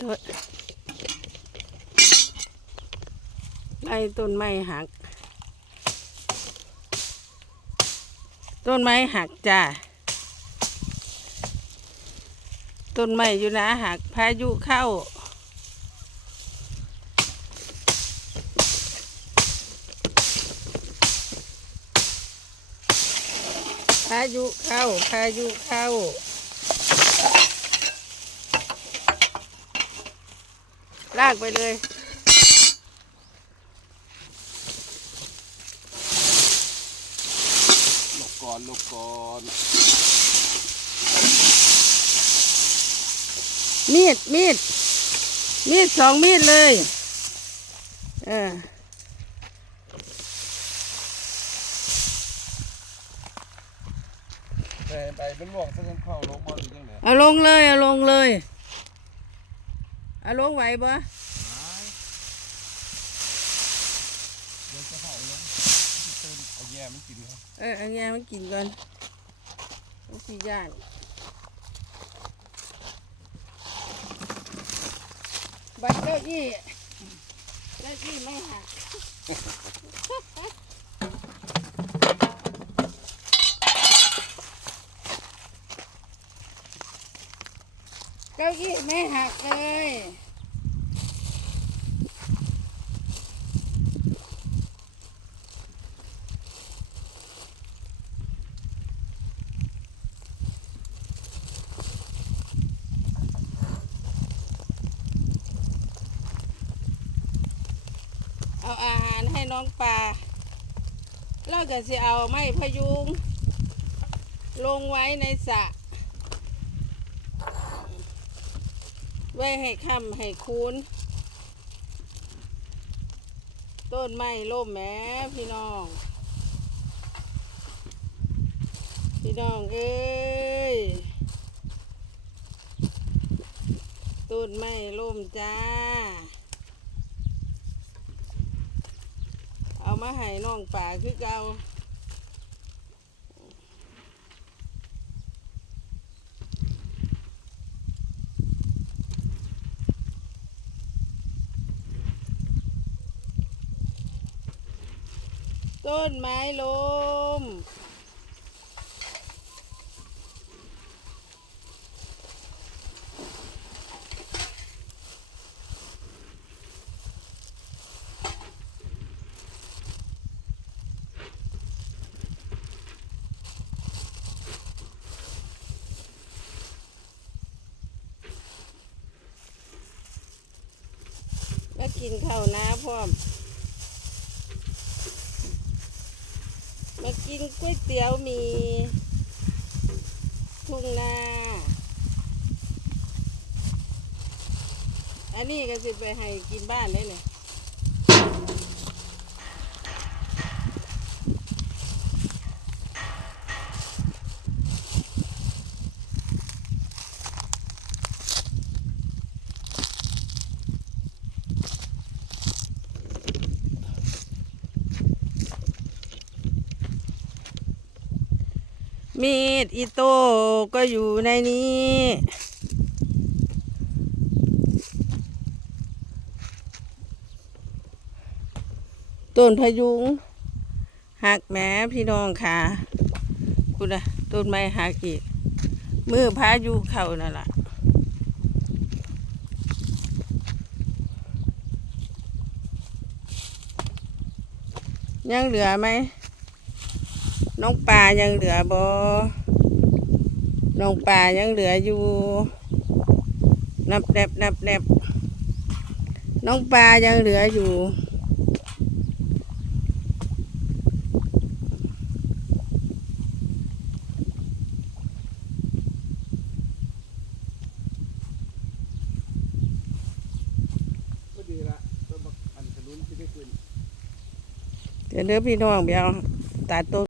โทษไล่ต้นไม้หัก ต้นไม้หักจ้าต้นไม้อยู่นะหักพายุเข้า พายุเข้า พายุเข้า ลากไปเลยลกก่อนลกก่อนมีดมีดมีดสองมีดเลย เออไปไปเป็นหลวงซะกันเข้าลงบ่หรือยังไงเอาลงเลย เอาลงเลย เอาลงไหวบ่เดี๋ยวจะเข้าลงเติมเอาแย่มันกินครับเออเอาแง่มันกินก่อนมันสีย่านบัดเก้าอี้เก้าอี้ไม่หักเก้าอี้ไม่หักเลย เอาอาหารให้น้องปลาแล้วก็สิเอาไม้พยุง ลงไว้ในสระ ไว้ให้ค่ำให้คูนต้นไม้ล่มแหม้พี่น้อง พี่น้องเอ้ยต้นไม้ล่มจ้า เอามาให้น้องป่าคือเก่า ต้นไม้ลมก็กินข้าวน้าพร้อม มากินก๋วยเตี๋ยวหมีทุ่งนา อันนี้ก็สิไปให้กินบ้านได้เลย มีดอิโต้ก็อยู่ในนี้ ต้นพยุงหักแหม้พี่น้องค่ะ คุณอะต้นไม้หักอีก มือพายุเข้านั่นแหละยังเหลือไหม น้องปลายังเหลือบอน้องปลายังเหลืออยู่ นับแนบนับแนบน้องปลายังเหลืออยู่ ก็ดีละต้นบักอันขนุนที่ได้ขึ้น เดี๋ยวเด้อพี่น้องเดี๋ยวตัดต้น